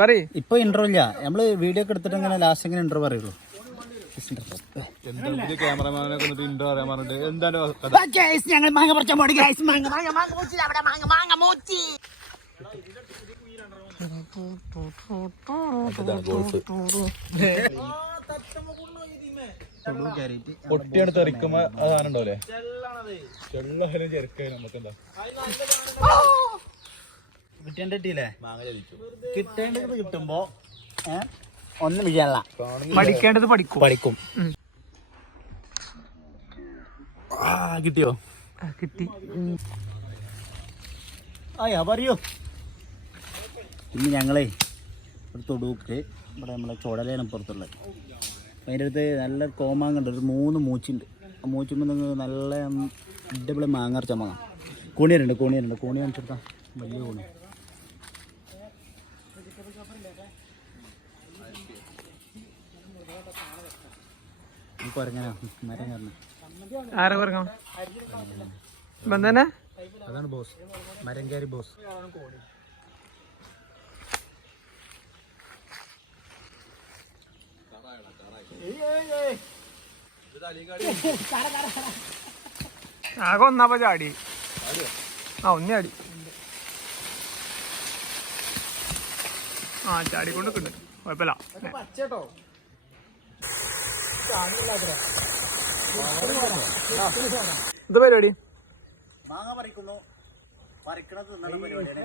പറയ്. ഇപ്പൊ ഇന്റർവ്യൂ ഇല്ല. നമ്മൾ വീഡിയോ ഒക്കെ എടുത്തിട്ട് ഇങ്ങനെ ലാസ്റ്റ് ഇങ്ങനെ ഇന്റർവ്യൂ പറയുള്ളൂ. ഞങ്ങൾ മാങ്ങ പറിച്ചാൻ പോടി ഗൈസ് മാങ്ങ മാങ്ങ മാങ്ങ മൂച്ചി. അവിടെ മാങ്ങ മാങ്ങ മൂച്ചി. പൊട്ടിയാണ് തെറിക്കുമ്പോ ആ സാധനം ഉണ്ടാവില്ലേ ചെള്ള ചെറുക്കായി നമുക്ക് എന്താ കിട്ടേണ്ട കിട്ടിയില്ലേ കിട്ടേണ്ടത് കിട്ടുമ്പോ ഒന്നും വിചാരല്ല പഠിക്കേണ്ടത് പഠിക്കും. പഠിക്കും. ആ കിട്ടിയോ? ആ, കിട്ടി. ആയാ പറയൂ. ഇന്ന് ഞങ്ങളെ ഒരു തൊടുക്ക് ഇവിടെ നമ്മളെ ചുടലാണ് പുറത്തുള്ളത്. അതിന്റെ അടുത്ത് നല്ല കോമാങ്ങ ഉണ്ട്. ഒരു മൂന്ന് മൂച്ചുണ്ട്. ആ മൂച്ചുമ്പോൾ നിങ്ങൾ നല്ല അടിപൊളി മാങ്ങ അരച്ച മാങ്ങ. കൂണിയരുണ്ട് കൂണിയരുണ്ട്. കൂണി കാണിച്ചെടുത്താ. വലിയ കൂണി. കുരങ്ങനാ മരം കാരണം ആരെ അതാണ് ബോസ് ബോസ് ആകെ ഒന്നാപ്പ ചാടി. ആ ഒന്നേ ചാടി. ആ ചാടിക്കൊണ്ട് കിട്ടും കുഴപ്പമില്ല ഇത് പരിപാടി? മാങ്ങ പറിക്കുന്നു. പറിക്കണത് തിന്നണ പരിപാടിയാണ്.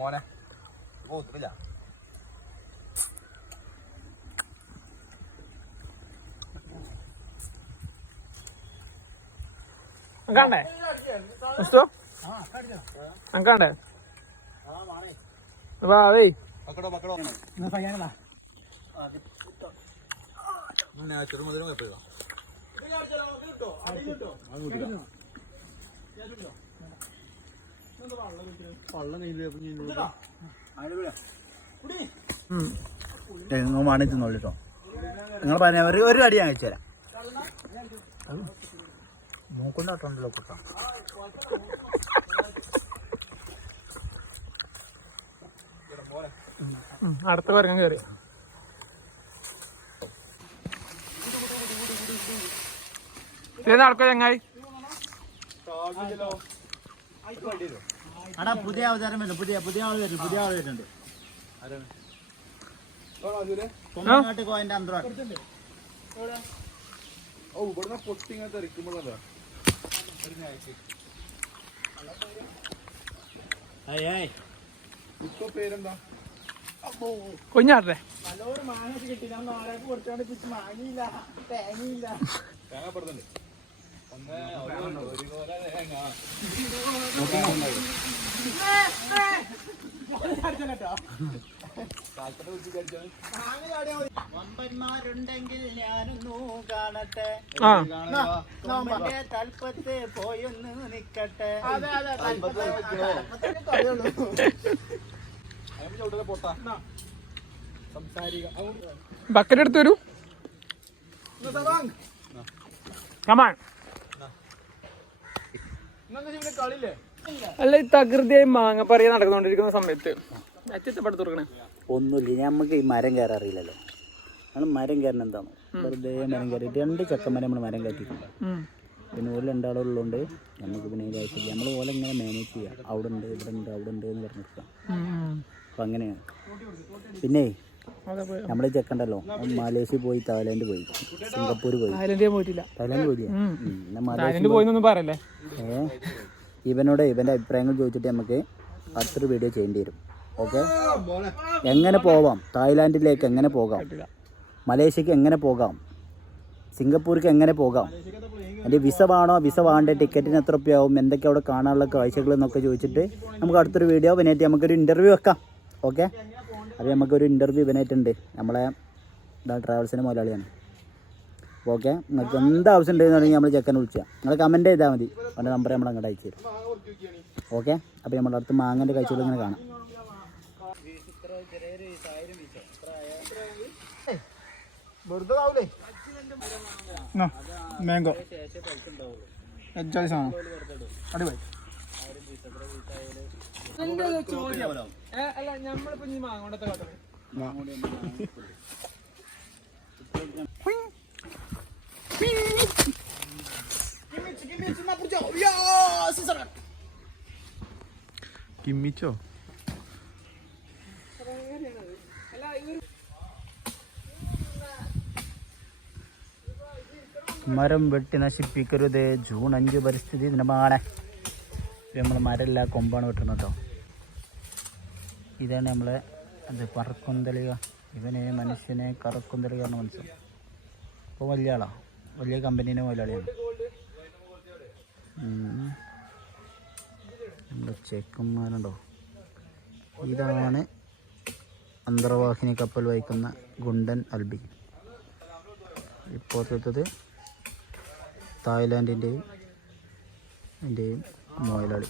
മോനെ. പോത്തില്ല. അനക്കാണ്ടേ മുസ്തോ അനക്കാണ്ടേ വാ പക്കടോ പക്കടോ കേട്ടോ നിങ്ങൾ പറഞ്ഞ ഒരു ഒരു അടി ഞാൻ വെച്ചുതരാം മൂക്കൊണ്ടാട്ടുണ്ടല്ലോ കുട്ട. അടുത്ത പറഞ്ഞ കയറി നടക്കോ ചങ്ങായി? അടാ പുതിയ അവതാരം വരുന്നു പുതിയ പുതിയ ആൾ വരുന്നു പുതിയ ആൾ വരുന്നുണ്ട്. കൊമ്പനാട്ട് കോയന്റെ അന്തരം. ഓ ഇവിടെ പൊട്ടി ഇങ്ങനെ തെറിക്കുമ്പോഴല്ലോ ഇപ്പൊ കിട്ടി ഞാൻ തേങ്ങപ്പെടുന്നുണ്ട് ഒന്ന് ഒരു മാങ്ങയില്ല. തേങ്ങയില്ല. തേങ്ങ കുത്തി കടിച്ചാൽ വമ്പന്മാരുണ്ടെങ്കിൽ ഞാനൊന്നു കാണട്ടെ. ആ. കൊമ്പന്റെ തൽപ്പത്ത് പോയൊന്ന് നിക്കട്ടെ. ബക്കറ്റ് എടുത്തു വരൂ. കമാൻ അല്ല ഈ തകൃതിയായി മാങ്ങ പറയാൻ നടന്നുകൊണ്ടിരിക്കുന്ന സമയത്ത്. ഒന്നുമില്ല നമുക്ക് ഈ മരം കയറാൻ അറിയില്ലല്ലോ. നമ്മൾ മരം കയറണ എന്താണ്? വെറുതെ മരം കയറിയിട്ട് രണ്ട് ചക്കന്മാരെ നമ്മൾ മരം കയറ്റിയിട്ടുണ്ട്. പിന്നെ ഓല രണ്ടാളുള്ളതുകൊണ്ട് നമുക്ക് പിന്നെ ആവശ്യമില്ല. നമ്മൾ ഓല ഇങ്ങനെ മാനേജ് ചെയ്യാം. അവിടെ ഉണ്ട് ഇവിടെ ഉണ്ട് അവിടെ ഉണ്ട് എന്ന് പറഞ്ഞു കൊടുക്കാം അപ്പം അങ്ങനെയാണ് പിന്നെ നമ്മൾ ചെക്കണ്ടല്ലോ മലേഷ്യ പോയി തായ്ലാന്റ് പോയി സിംഗപ്പൂർ പോയി. തായ്ലാന്റ് പോയില്ലേ ഇവനോട് ഇവന്റെ അഭിപ്രായങ്ങൾ ചോദിച്ചിട്ട് നമുക്ക് അടുത്തൊരു വീഡിയോ ചെയ്യേണ്ടി വരും. ഓക്കെ. എങ്ങനെ പോവാം? തായ്ലാൻഡിലേക്ക് എങ്ങനെ പോകാം? മലേഷ്യക്ക് എങ്ങനെ പോകാം? സിംഗപ്പൂർക്ക് എങ്ങനെ പോകാം? എന്റെ വിസ വേണോ? വിസ വേണ്ട? ടിക്കറ്റിന് എത്ര രൂപയാവും എന്തൊക്കെ അവിടെ കാണാനുള്ള കാഴ്ചകൾ എന്നൊക്കെ ചോദിച്ചിട്ട് നമുക്ക് അടുത്തൊരു വീഡിയോ ഇവനായിട്ട് നമുക്കൊരു ഇന്റർവ്യൂ വെക്കാം. ഓക്കെ? അത് നമുക്കൊരു ഇന്റർവ്യൂ ഇവനായിട്ടുണ്ട് നമ്മളെ ട്രാവൽസിന്റെ മുതലാളിയാണ്. ഓക്കെ? നിങ്ങൾക്ക് എന്ത് ആവശ്യം ഉണ്ടെന്നുണ്ടെങ്കിൽ നമ്മൾ ചെക്കൻ വിളിച്ചാൽ നിങ്ങൾ കമന്റ് ചെയ്താൽ മതി. അവന്റെ നമ്പർ നമ്മൾ അങ്ങോട്ട് അയച്ചു തരും. ഓക്കെ? അപ്പോൾ നമ്മുടെ അടുത്ത് മാങ്ങന്റെ കാഴ്ചകൾ ഇങ്ങനെ കാണാം. മാംഗോ അടിപൊളി സാധനം അടിപൊളി കിമ്മിച്ചോ? മരം വെട്ടി നശിപ്പിക്കരുത്. ജൂൺ അഞ്ച് പരിസ്ഥിതി ദിനമാണ്. നമ്മൾ മരമില്ല കൊമ്പാണ് വെട്ടുന്നത് കേട്ടോ. ഇതാണ് നമ്മളെ അത് പറക്കുന്തളിക. ഇവനെ മനുഷ്യനെ കറക്കുന്തളിക എന്ന് മനസ്സിൽ അപ്പോൾ വലിയ ആളാ. വലിയ കമ്പനീനെ മുതലാളിയാണ്. നമ്മുടെ ചെക്കന്മാരുണ്ടോ? ഇതാണ് അന്തർവാഹിനി കപ്പൽ വഹിക്കുന്ന ഗുണ്ടൻ അൽബി ഇപ്പോഴത്തത് തായ്ലാൻഡിന്റെയും എന്റെയും മുതലാളി.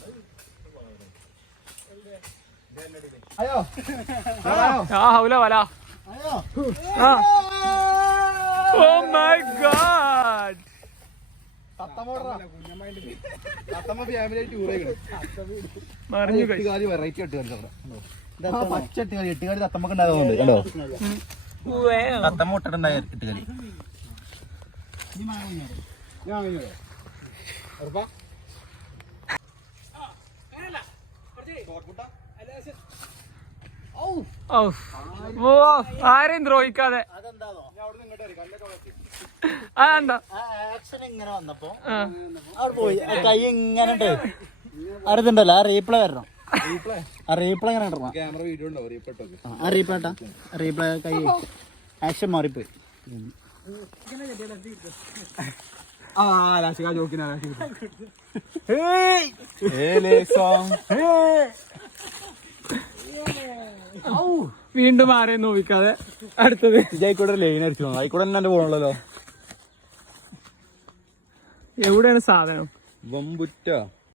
വെറൈറ്റി പച്ച എട്ടുകാലി എട്ടുകാലി തത്തമ്മക്ക് ഉണ്ടാകുന്നുണ്ട് കണ്ടോ? തത്തമ്മ മുട്ടിട്ടുണ്ടായ എട്ടുകാലി ഓ ഉറപ്പാ? ആരെയും ദ്രോഹിക്കാതെ. അതെന്താ? ആക്ഷൻ ഇങ്ങനെ വന്നപ്പോ പോയി. കൈ ഇങ്ങനെ ഉണ്ട്. അറിയത്തുണ്ടല്ലോ ആ റീപ്ലേ വരണം. ആ റീപ്ലേ ഇങ്ങനെ ഇടണം. ആ, റീപ്ലേ ഏട്ടാ റീപ്ലേ കൈ. ആക്ഷൻ മാറിപ്പോയി. ആ ലാസ്റ്റ് ആ ജോക്കിനാ വീണ്ടും ആരെയും നോവിക്കാതെ അടുത്തത്. ഇതായിക്കൂടെ ലൈൻ അടിച്ചു ആയിക്കൂടെ തന്നെ പോകണല്ലോ എവിടെയാണ് സാധനം? വമ്പുറ്റ.